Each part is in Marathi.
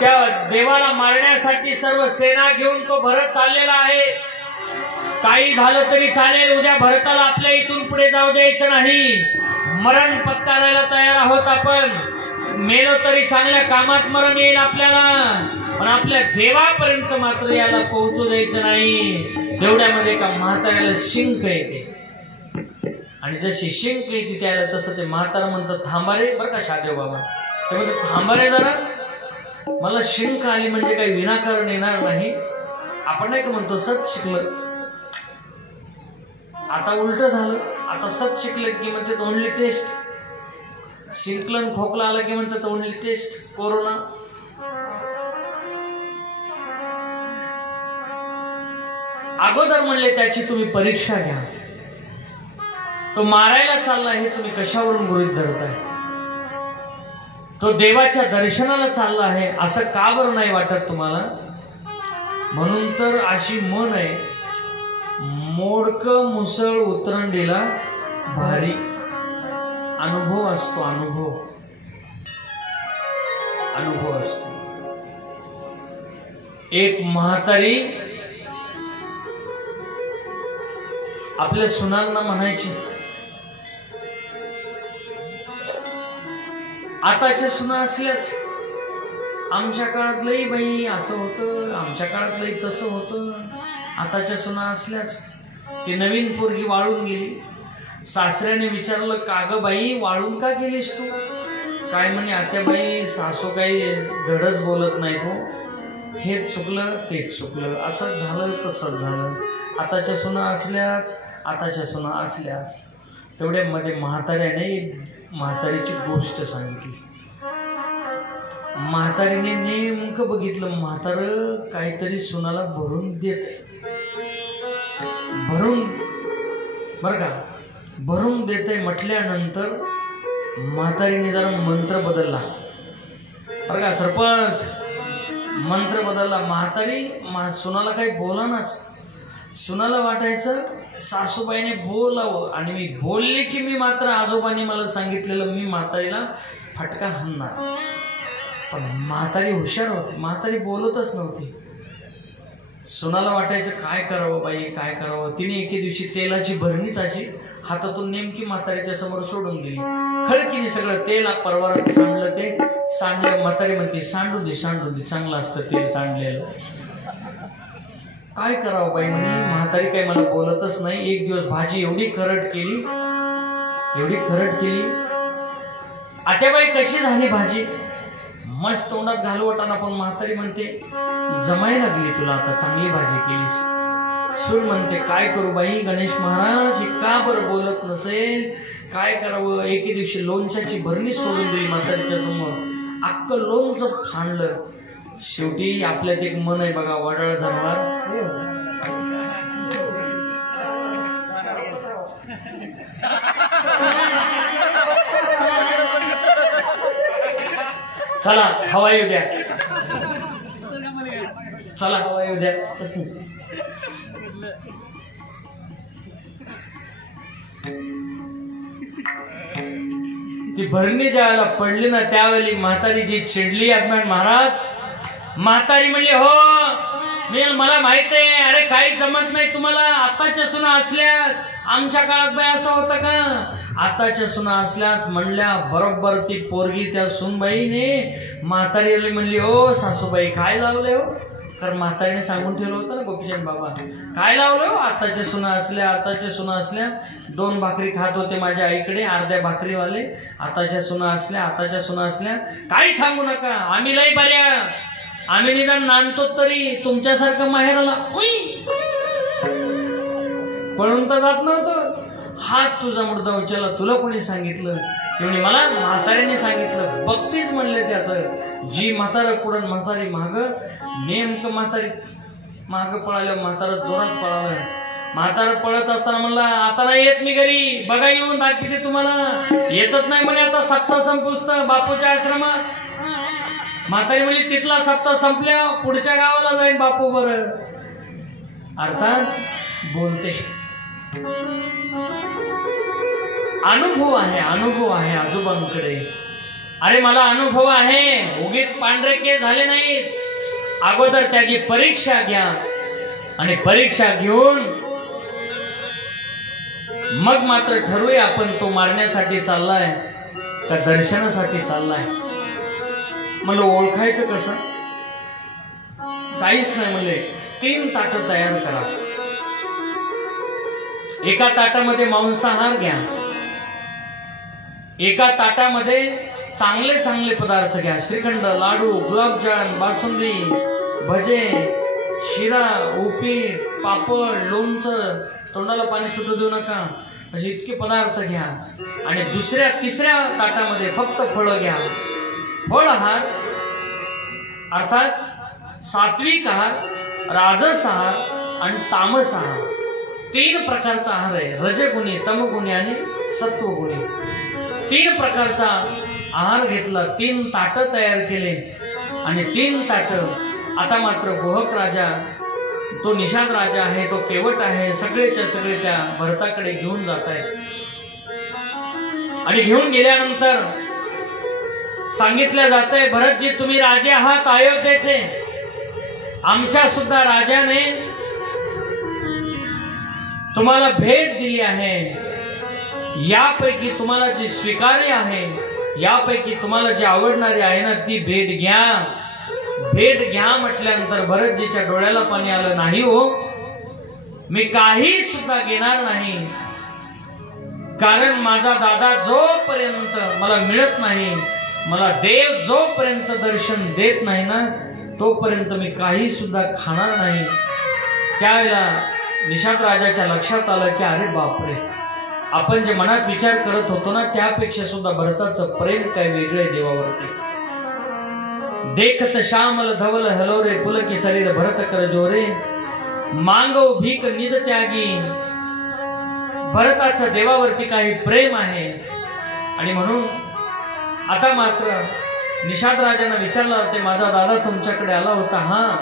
त्या देवाला मारण्यासाठी सर्व सेना घेऊन तो भरत चाललेला आहे. काही झालं तरी चालेल, उद्या भरताला आपल्या इथून पुढे जाऊ द्यायचं नाही. मरण पत्करायला तयार आहोत आपण. मेलो तरी चांगल्या कामात मरण येईल आपल्याला, पण आपल्या देवापर्यंत मात्र याला पोहोचू द्यायचं नाही. तेवढ्यामध्ये का म्हाताऱ्याला शिंक येते, आणि जशी शिंक येते त्याला तसं ते म्हातारा म्हणतं थांबा रे. बरं का शादेव बाबा, ते म्हणतं थांबा रे जरा, मला शिंक आली म्हणजे काही विनाकारण येणार नाही. आपण नाही का म्हणतो सत शिकलं, आता उलट झालं. आता सत शिकलं की म्हणते ओनली टेस्ट, शिंकलन खोकला आला की म्हणतात ओनली टेस्ट कोरोना. अगोदर म्हणले त्याची तुम्ही परीक्षा घ्या. तो मारायला चालला हे तुम्ही कशावरून गृहीत धरताय? तो देवाच्या दर्शनाला चालला आहे असं का बरं नाही वाटत तुम्हाला? म्हणून तर अशी म्हण आहे, मोडक मुसळ उतरंडीला भारी. अनुभव असतो, अनुभव असतो. एक म्हातारी आपल्या सुनांना म्हणायची, आताच्या सुना असल्याच, आमच्या काळात लई बाई असं होतं, आमच्या काळात लई तसं होतं. आताच्या सुना असल्याच. ती नवीन पोरगी वाळून गेली. सासऱ्याने विचारलं, का ग बाई वाळून का गेलीस तू? काय म्हणे, आत्याबाई सासू काही धडच बोलत नाही, तो हे चुकलं ते चुकलं, असं झालं तसंच झालं. आताच्या सुना असल्याच, आताच्या सुना असल्याच. तेवढ्यामध्ये म्हाताऱ्याने एक म्हातारीची गोष्ट सांगितली. म्हातारीने नेमकं बघितलं, म्हातारं काहीतरी सुनाला भरून देत, भरून बर का भरून देते म्हटल्यानंतर म्हातारीने जरा मंत्र बदलला. बरं का सरपंच, मंत्र बदलला. म्हातारी सुनाला काही बोलानाच. सुनाला वाटायचं सासूबाईने बोलावं, आणि मी बोलले की मी मात्र आजोबांनी मला सांगितलेलं मी म्हातारीला फटका हाणणार. पण म्हातारी हुशार होती, म्हातारी बोलतच नव्हती. सुनाला वाटायचं काय करावं बाई, काय करावं. तिने एके दिवशी तेलाची भरणीच अशी हातातून नेमकी म्हातारीच्या समोर सोडून दिली. खडकीने सगळं तेल परवारात सांडलं. ते सांडलं. म्हातारी म्हणते सांडू दे, सांडू दे, चांगलं असतं तेल सांडलेलं. काय करावं बाई म्हणे. म्हातारी काही मला बोलतच नाही. एक दिवस भाजी एवढी खरट केली, एवढी खरट केली. आत्याबाई कशी झाली भाजी? मस्त तोंडात घालू वाटाना. पण म्हातारी म्हणते जमाय लागली तुला, आता चांगली भाजी केलीस. सून म्हणते काय करू बाई, गणेश महाराज का बरं बोलत नसेल, काय करावं. एके दिवशी लोणच्याची भरणी सोडून दिली म्हातारीच्या समोर. अख्खं लोणचं सांडलं. शेवटी आपल्यात एक मन आहे बघा, वडाळ जनावर. चला हवा येऊ द्या, चला हवा येऊ द्या. ती भरणी ज्यावेळेला पडली ना त्यावेळी म्हातारी जी चिडली अभिमान महाराज. म्हातारी म्हणली हो मला माहित आहे, अरे काही जमत नाही तुम्हाला. आताच्या सुना असल्यास, आमच्या काळात बाई असं होतं का? आताच्या सुना असल्यास म्हणल्या बरोबर ती पोरगी त्या सुनबाईने म्हातारी म्हणली हो सासूबाई काय लावले हो. कारण म्हातारीने सांगून ठेवलं होतं ना गोपीचंद बाबा, काय लावलं हो. आताच्या सुना असल्या, आताच्या सुना असल्या. 2 भाकरी खात होते माझ्या आईकडे, अर्ध्या भाकरीवाले. आताच्या सुना असल्या, आताच्या सुना असल्या. काही सांगू नका, आम्ही लई बऱ्या, आम्ही निदान नांदतो तरी तुमच्यासारखं माहेराला पळून तर जात नव्हतं. हात तुझा मुर्दा उचलला, तुला कोणी सांगितलं? तेवढी मला म्हातारीने सांगितलं. बघतीच म्हणले त्याचं. जी म्हातारा पुढं म्हातारी माग, नेमकं म्हातारी माग पळालं. म्हातारा जोरात पळालं. म्हातारा पळत असताना म्हणला आता नाही येत मी घरी, बघा येऊन दाखवते तुम्हाला. येतच नाही म्हणे आता सप्ताह संपुस्त बापूच्या आश्रमात. म्हातारी म्हणली तिथला सप्ताह संपल्या पुढच्या गावाला जाईन बापू बरं. अर्थात बोलते. अनुभव आहे, अनुभव आहे आजोबांकडे. अरे मला अनुभव आहे, उगीच पांढरे केस झाले नाहीत. अगोदर त्याची परीक्षा घ्या आणि परीक्षा घेऊन मग मात्र ठरवूया आपण तो मारण्यासाठी चाललाय का दर्शनासाठी चाललाय. म्हणलं ओळखायचं कसं? काहीच नाही म्हणले, 3 ताटं तयार करा. एका ताटामध्ये मांसाहार घ्या, एका ताटामध्ये चांगले चांगले पदार्थ घ्या. श्रीखंड, लाडू, गुलाबजाम, बासुंदी, भजे, शिरा, उपीट, पापड, लोणचं, तोंडाला पाणी सुटू देऊ नका, असे इतके पदार्थ घ्या. आणि दुसऱ्या तिसऱ्या ताटामध्ये फक्त फळं घ्या. फळ आहार अर्थात सात्विक आहार, राजस आहार आणि तामस आहार, 3 प्रकारचा आहार आहे. रजगुणी, तमगुणी आणि सत्वगुणी 3 प्रकारचा आहार घेतला. 3 ताटं तयार केले आणि 3 ताटं आता मात्र गोहक राजा, तो निषाद राजा आहे, तो केवट आहे, सगळेच्या सगळे त्या भरताकडे घेऊन जात आहेत. आणि घेऊन गेल्यानंतर सांगितलं जात आहे, भरतजी तुम्ही राजे आहात अयोध्येचे, आमच्या सुद्धा राजाने तुम्हाला भेट दिली आहे. यापैकी तुम्हाला जी स्वीकार्य आहे, यापैकी तुम्हाला जी आवडणारी आहे ना, ती भेट घ्या. भेट घ्या म्हटल्यानंतर भरतजीच्या डोळ्याला पाणी आलं. नाही हो, मी काही सुद्धा घेणार नाही, कारण माझा दादा जोपर्यंत मला मिळत नाही, मला देव जोपर्यंत दर्शन देत नाही ना, तोपर्यंत मी काही सुद्धा खाणार नाही. त्यावेळेला निषाद राजाच्या लक्षात आलं की अरे बापरे, आपण जे मनात विचार करत होतो ना, त्यापेक्षा सुद्धा भरताचं प्रेम काय वेगळे देवावरती. देखत श्यामल धवल हलोरे पुलकी शरीर भरत कर जोरे, मांगव भीक निज त्यागी. भरताचं देवावरती काही प्रेम आहे. आणि म्हणून आता मात्र निषाद राजांना विचारलं, ते माझा दादा तुमच्याकडे आला होता. हा,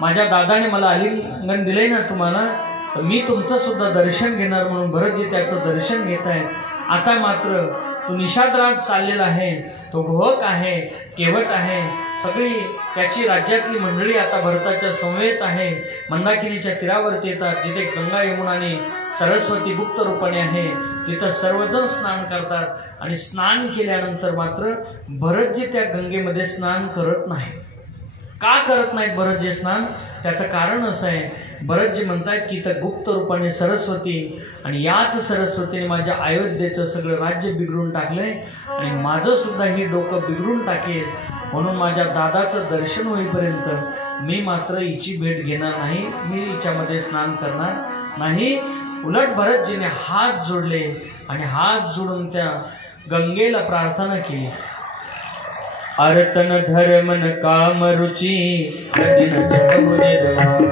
माझ्या दादाने मला आलिंगन दिले ना तुम्हाला, तर मी तुमचं सुद्धा दर्शन घेणार. म्हणून भरतजी त्याचं दर्शन घेत आहेत. आता मात्र तो निषादराज चाललेला आहे, तो गोहक आहे, केवट आहे, सगळी त्याची राज्यातली मंडळी आता भरताच्या समवेत आहे. मंदाकिनीच्या तीरावरती येतात, जिथे गंगा, यमुना आणि सरस्वती गुप्त रूपाने आहे, तिथं सर्वजण स्नान करतात. आणि स्नान केल्यानंतर मात्र भरतजी त्या गंगेमध्ये स्नान करत नाही. का करत नाहीत भरतजी स्नान? त्याचं कारण असं आहे, भरतजी म्हणतात की तर गुप्त रूपाने सरस्वती, आणि याच सरस्वतीने माझ्या अयोध्येचं सगळं राज्य बिघडून टाकलंय आणि माझं सुद्धा ही डोकं बिघडून टाकेल. म्हणून माझ्या दादाचं दर्शन होईपर्यंत मी मात्र हिची भेट घेणार नाही, मी हिच्यामध्ये स्नान करणार नाही. उलट भरतजीने हात जोडले आणि हात जोडून त्या गंगेला प्रार्थना केली. अर्तन धर्मन काम रुचि कठिन जगु निर्वाण.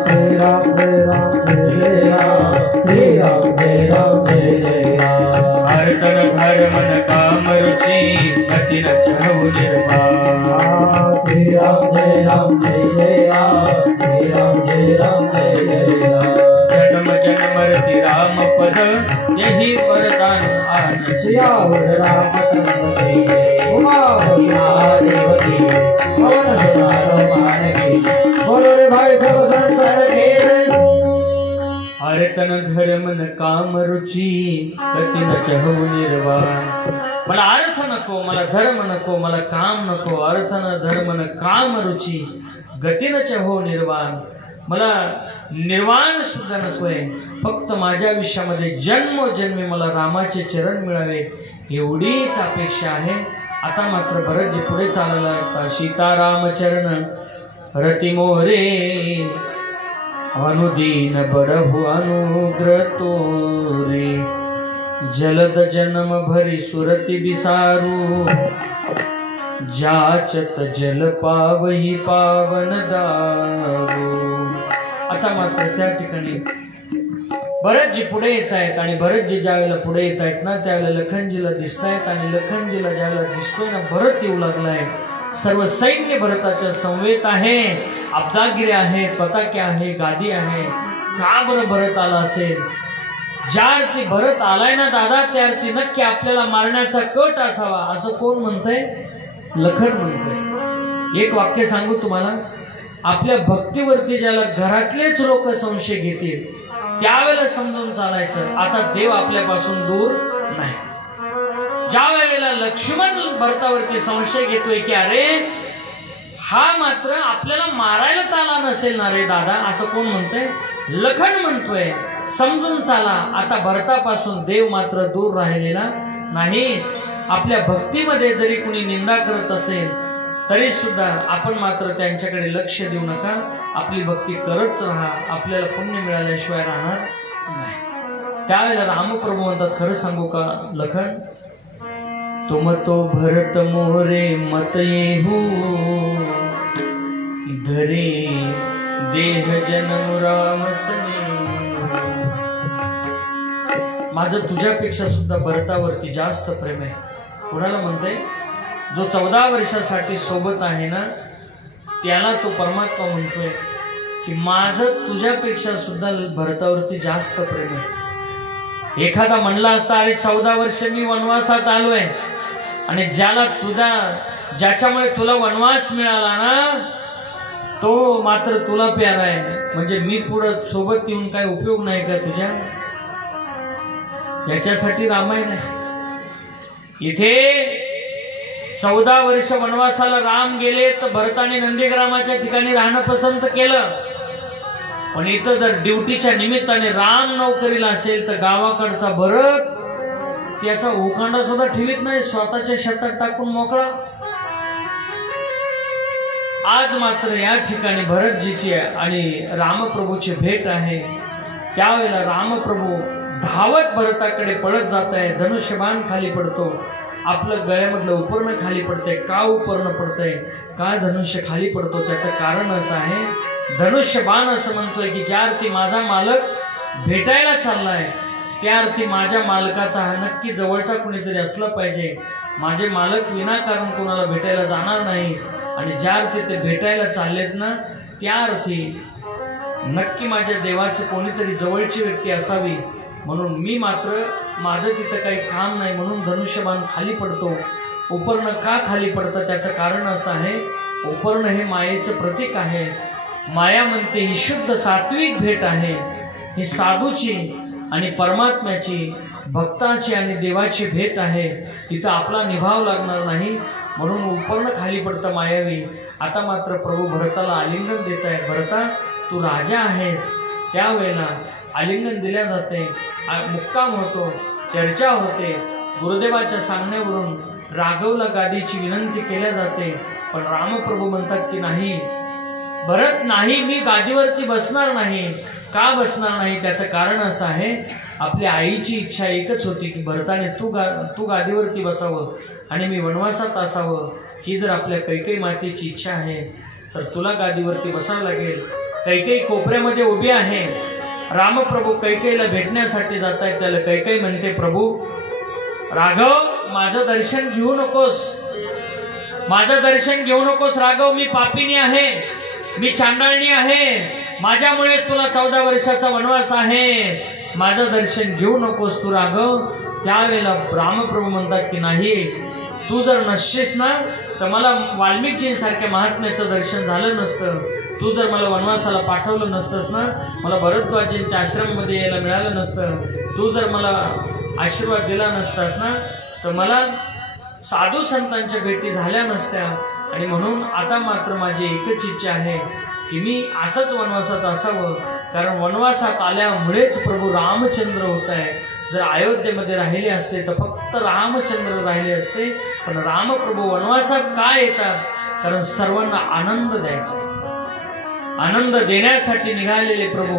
श्री राम जय राम जय राम, श्री राम जय राम जय राम. अर्तन धर्मन काम रुचि कठिन जगु निर्वाण. श्री राम जय राम जय राम, श्री राम जय राम जय राम. जन्म जन्म रति राम पद यही वरदान आन. सियावर रामचंद्र की उमा देवती पवन सुत हनुमान की. बोलो रे भाई सब संतन के. अर्तन धर्मन काम रुचि कठिन जगु निर्वाण. मला अर्थ नको, मला धर्म नको, मला काम नको. अर्थ न धर्म न काम रुची गतीन च हो निर्वाण. मला निर्वाण सुद्धा नकोय, फक्त माझ्या आयुष्यामध्ये जन्मोजन्मी मला रामाचे चरण मिळावे एवढीच अपेक्षा आहे. आता मात्र भरतजी पुढे चालायला लागतात. सीताराम चरण रती मोरे अनुदीन बडहु अनुग्रह तोरे. जलद जन्म भरी सुरती बिसारू जाचत जल पावही पावन दारू. आता मात्र त्या ठिकाणी भरतजी पुढे येत आहेत आणि भरतजी ज्यावेळेला पुढे येत आहेत ना, त्यावेळेला लखनजीला दिसत आहेत. आणि लखनजीला ज्यावेळेला दिसतोय ना भरत येऊ लागलाय, सर्व सैन्य भरताच्या समवेत आहे. अब्दागिरी आहेत, पताके आहे, गादी आहे. का बरं भरत आला असेल? ज्या अर्थी भरत आलाय ना दादा त्या अर्थी नक्की आपल्याला मारण्याचा कट असावा असं कोण म्हणतंय? लखन म्हणतंय. एक वाक्य सांगू तुम्हाला, आपल्या भक्तीवरती ज्याला घरातलेच लोक संशय घेतील त्यावेळेला समजून चालायचं आता देव आपल्यापासून दूर नाही. ज्या वेळेला लक्ष्मण भरतावरती संशय घेतोय की अरे हा मात्र आपल्याला मारायला आला नसेल ना रे दादा, असं कोण म्हणतंय? लखन म्हणतोय समजून चाला आता भरतापासून देव मात्र दूर राहिलेला नाही. आपल्या भक्तीमध्ये जरी कुणी निंदा करत असेल तरी सुद्धा आपण मात्र त्यांच्याकडे लक्ष देऊ नका. आपली भक्ती करतच राहा, आपल्याला पुण्य मिळाल्याशिवाय राहणार नाही. त्यावेळेला रामप्रभू म्हणतात, खरं सांगू का लखन, तुम तो भरत मोरे मत येहू धरे देह जन्म राम सने. माझं तुझ्यापेक्षा सुद्धा भरतावरती जास्त प्रेम आहे. कोणाला म्हणतंय? जो 14 वर्षासाठी सोबत आहे ना त्याला तो परमात्मा म्हणतोय की माझं तुझ्यापेक्षा सुद्धा भरतावरती जास्त प्रेम आहे. एखादा म्हणला असता अरे 14 वर्ष मी वनवासात आलोय आणि ज्याच्यामुळे तुला वनवास मिळाला ना तो मात्र तुला प्यारा आहे, म्हणजे मी पुढं सोबत येऊन काय उपयोग नाही का तुझ्या? याच्यासाठी रामायण आहे. इथे 14 वर्ष वनवासाला राम गेले तर भरताने नंदीग्रामाच्या ठिकाणी राहणं पसंत केलं. पण इथं जर ड्युटीच्या निमित्ताने राम नोकरीला असेल तर गावाकडचा भरत त्याचा उखांडा सुद्धा ठेवीत नाही, स्वतःच्या शेतात टाकून मोकळा. आज मात्र या ठिकाणी भरतजीची आणि रामप्रभूची भेट आहे. त्यावेळेला रामप्रभू धावत भरताकडे पळत जात आहे. धनुष्यबाण खाली पडतो, आपलं गळ्यामधलं उपर्ण खाली पडतंय. का उपर्ण पडतंय, का धनुष्य खाली पडतो, त्याचं कारण असं आहे, धनुष्यबाण असं म्हणतोय की ज्या अर्थी माझा मालक भेटायला चाललाय त्या अर्थी माझ्या मालकाचा हा नक्की जवळचा कुणीतरी असला पाहिजे. माझे मालक विनाकारण कोणाला भेटायला जाणार नाही आणि ज्या अर्थी ते भेटायला चाललेत ना त्या अर्थी नक्की माझ्या देवाचे कोणीतरी जवळची व्यक्ती असावी. म्हणून मी मात्र माझं तिथं काही काम नाही म्हणून धनुष्यबाण खाली पडतो. उपर्ण का खाली पडतं त्याचं कारण असं आहे, उपर्ण हे मायेचं प्रतीक आहे. माया म्हणते ही शुद्ध सात्विक भेट आहे, ही साधूची आणि परमात्म्याची भक्ताची आणि देवाची भेट आहे. तिथं आपला निभाव लागणार नाही म्हणून उपर्ण खाली पडतं मायावी. आता मात्र प्रभू भरताला आलिंगन देत आहे. भरता तू राजा आहेस. त्यावेळेला आलिंगन दिल्या जाते, मुक्काम होतो, चर्चा होते. गुरुदेवाच्या सांगण्यावरून राघवला गादीची विनंती केल्या जाते. पण रामप्रभू म्हणतात की नाही भरत, नाही मी गादीवरती बसणार नाही. का बसणार नाही त्याचं कारण असं आहे, आपल्या आईची इच्छा एकच होती की भरताने तू गादीवरती बसावं आणि मी वनवासात असावं. ही जर आपल्या कैकेयी मातेची इच्छा आहे तर तुला गादीवरती बसावं लागेल. कैकेयी कोपऱ्यामध्ये उभी आहे. रामप्रभू कैकेयीला भेटण्यासाठी जात आहेत. त्याला कैकेयी म्हणते, प्रभू राघव माझं दर्शन घेऊ नकोस, माझं दर्शन घेऊ नकोस राघव, मी पापिनी आहे, मी चांडाळणी आहे, माझ्यामुळेच तुला 14 वर्षाचा वनवास आहे, माझं दर्शन घेऊ नकोस तू राघव. त्यावेळेला रामप्रभू म्हणतात की नाही, तू जर नसशीस ना तर मला वाल्मिकींसारख्या महात्म्याचं दर्शन झालं नसतं. तू जर मला वनवासाला पाठवलं नसतंस ना, मला भरद्वाजांच्या आश्रममध्ये यायला मिळालं नसतं. तू जर मला आशीर्वाद दिला नसतास ना तर मला साधू संतांच्या भेटी झाल्या नसत्या. आणि म्हणून आता मात्र माझी एकच इच्छा आहे की मी असंच वनवासात असावं, कारण वनवासात आल्यामुळेच प्रभू रामचंद्र होत आहे. जर अयोध्येमध्ये राहिले असते तर फक्त रामचंद्र राहिले असते. पण रामप्रभू वनवासात का येतात, कारण सर्वांना आनंद द्यायचा, आनंद देण्यासाठी निघालेले प्रभू.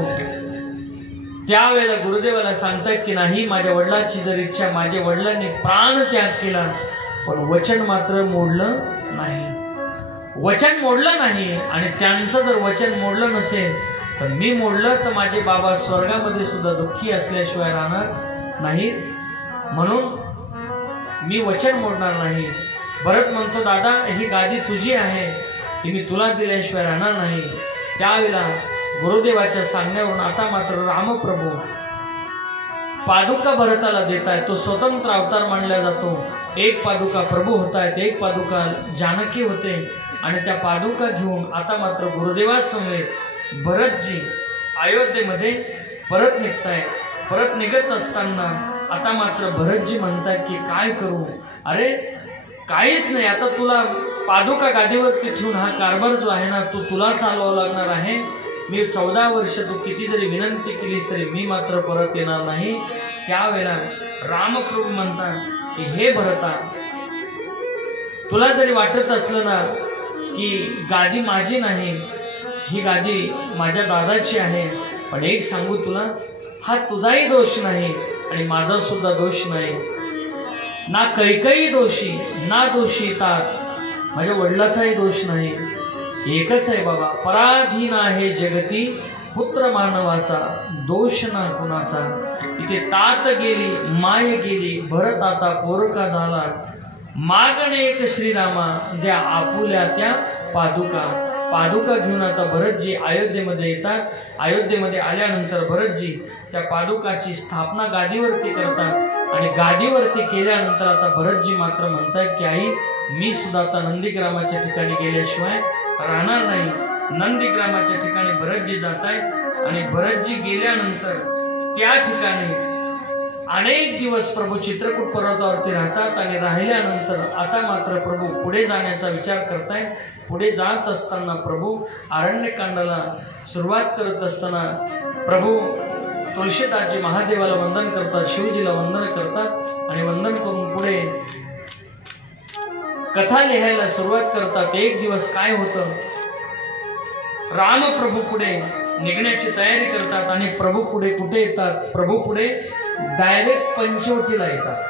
त्यावेळेला गुरुदेवाला सांगतात की नाही, माझ्या वडिलांची जर इच्छा, माझ्या वडिलांनी प्राण त्याग केला पण वचन मात्र मोडलं नाही, वचन मोडलं नाही. आणि त्यांचं जर वचन मोडलं नसेल तर मी मोडलं तर माझे बाबा स्वर्गामध्ये सुद्धा दुःखी असल्याशिवाय राहणार नाही. म्हणून मी वचन मोडणार नाही. भरत म्हणतो, दादा ही गादी तुझी आहे, ही मी तुला दिल्याशिवाय राहणार नाही. त्यावेळेला गुरुदेवाच्या सांगण्यावरून आता मात्र रामप्रभू पादुका भरताला देताय, तो स्वतंत्र अवतार मानला जातो। एक पादुका प्रभू होत आहेत, एक पादुका जानकी होते आणि त्या पादुका घेऊन आता मात्र गुरुदेवासमवेत भरतजी अयोध्येमध्ये परत निघताय। परत निघत असताना आता मात्र भरतजी म्हणतायत की काय करू, अरे काहीच नाही, आता तुला पादुका गादीवरती ठेवून हा कारभार जो आहे ना तो तुला चालवावा लागणार आहे। मी 14 वर्ष तू किती जरी विनंती केलीस तरी मी मात्र परत येणार नाही। त्यावेळेला रामप्रभू म्हणतात की हे भरता, तुला जरी वाटत असलं ना की गादी माझी नाही, ही गादी माझ्या दादाची आहे, पण एक सांगू तुला, हा तुझाही दोष नाही आणि माझा सुद्धा दोष नाही, ना कैकई दोषी ना दोषी तात, माझ्या वडिलाचाही दोष नाही, एकच आहे बाबा, पराधीन आहे जगती पुत्र मानवाचा, दोष ना कुणाचा। इथे तात गेली माय गेली, भरत आता पोरका झाला, मागणे एक श्रीरामा द्या आपुल्या त्या पादुका। पादुका घेऊन आता भरतजी अयोध्येमध्ये येतात। अयोध्येमध्ये आल्यानंतर भरतजी त्या पादुकाची स्थापना गादीवरती करतात आणि गादीवरती केल्यानंतर आता भरतजी मात्र म्हणतात की आई, मी सुद्धा आता नंदीग्रामाच्या ठिकाणी गेल्याशिवाय राहणार नाही। नंदीग्रामाच्या ठिकाणी भरतजी जात आहेत आणि भरतजी गेल्यानंतर त्या ठिकाणी अनेक दिवस प्रभू चित्रकूट पर्वतावरती राहतात आणि राहिल्यानंतर आता मात्र प्रभू पुढे जाण्याचा विचार करतायत। पुढे जात असताना प्रभू अरण्यकांडाला सुरुवात करत असताना प्रभू तुळशीदासजी महादेवाला वंदन करतात, शिवजीला वंदन करतात आणि वंदन करून पुढे कथा लिहायला सुरुवात करतात। एक दिवस काय होतं, राम प्रभू पुढे निघण्याची तयारी करतात आणि प्रभू पुढे कुठे येतात, प्रभू पुढे डायरेक्ट पंचवटीला येतात।